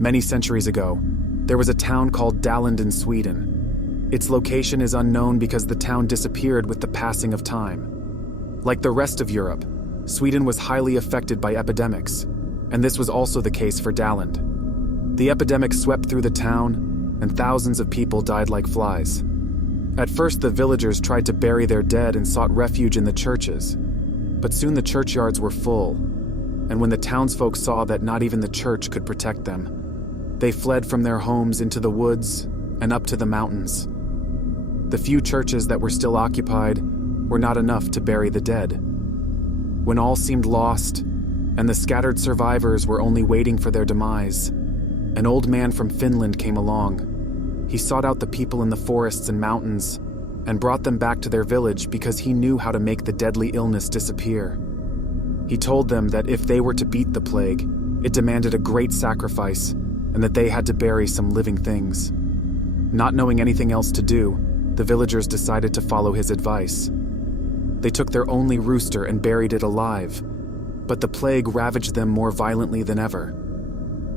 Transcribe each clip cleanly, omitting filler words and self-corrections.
Many centuries ago, there was a town called Dalarna in Sweden. Its location is unknown because the town disappeared with the passing of time. Like the rest of Europe, Sweden was highly affected by epidemics, and this was also the case for Dalarna. The epidemic swept through the town, and thousands of people died like flies. At first, the villagers tried to bury their dead and sought refuge in the churches, but soon the churchyards were full, and when the townsfolk saw that not even the church could protect them, they fled from their homes into the woods and up to the mountains. The few churches that were still occupied were not enough to bury the dead. When all seemed lost, and the scattered survivors were only waiting for their demise, an old man from Finland came along. He sought out the people in the forests and mountains and brought them back to their village because he knew how to make the deadly illness disappear. He told them that if they were to beat the plague, it demanded a great sacrifice and that they had to bury some living things. Not knowing anything else to do, the villagers decided to follow his advice. They took their only rooster and buried it alive, but the plague ravaged them more violently than ever.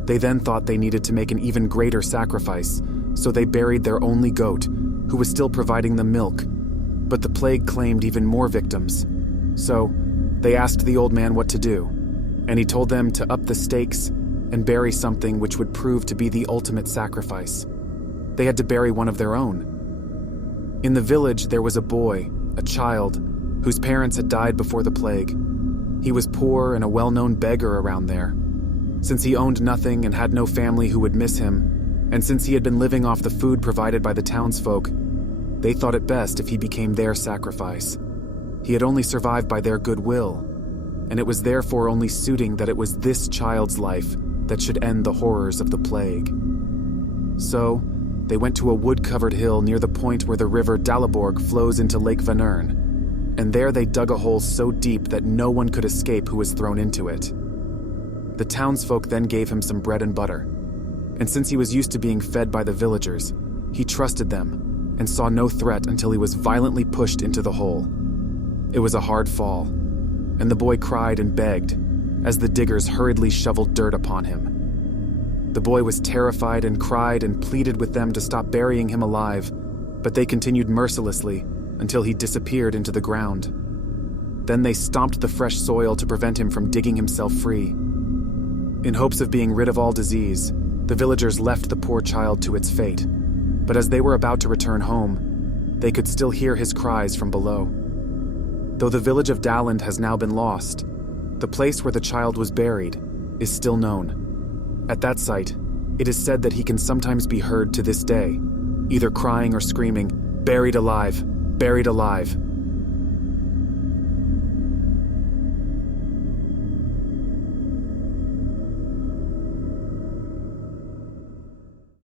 They then thought they needed to make an even greater sacrifice, so they buried their only goat, who was still providing them milk. But the plague claimed even more victims. So, they asked the old man what to do, and he told them to up the stakes and bury something which would prove to be the ultimate sacrifice. They had to bury one of their own. In the village, there was a boy, a child, whose parents had died before the plague. He was poor and a well-known beggar around there. Since he owned nothing and had no family who would miss him, and since he had been living off the food provided by the townsfolk, they thought it best if he became their sacrifice. He had only survived by their goodwill, and it was therefore only suiting that it was this child's life that should end the horrors of the plague. So, they went to a wood-covered hill near the point where the river Dalaborg flows into Lake Vänern, and there they dug a hole so deep that no one could escape who was thrown into it. The townsfolk then gave him some bread and butter, and since he was used to being fed by the villagers, he trusted them and saw no threat until he was violently pushed into the hole. It was a hard fall, and the boy cried and begged as the diggers hurriedly shoveled dirt upon him. The boy was terrified and cried and pleaded with them to stop burying him alive, but they continued mercilessly until he disappeared into the ground. Then they stomped the fresh soil to prevent him from digging himself free. In hopes of being rid of all disease, the villagers left the poor child to its fate, but as they were about to return home, they could still hear his cries from below. Though the village of Dalarna has now been lost, the place where the child was buried is still known. At that site, it is said that he can sometimes be heard to this day, either crying or screaming, "Buried alive! Buried alive!"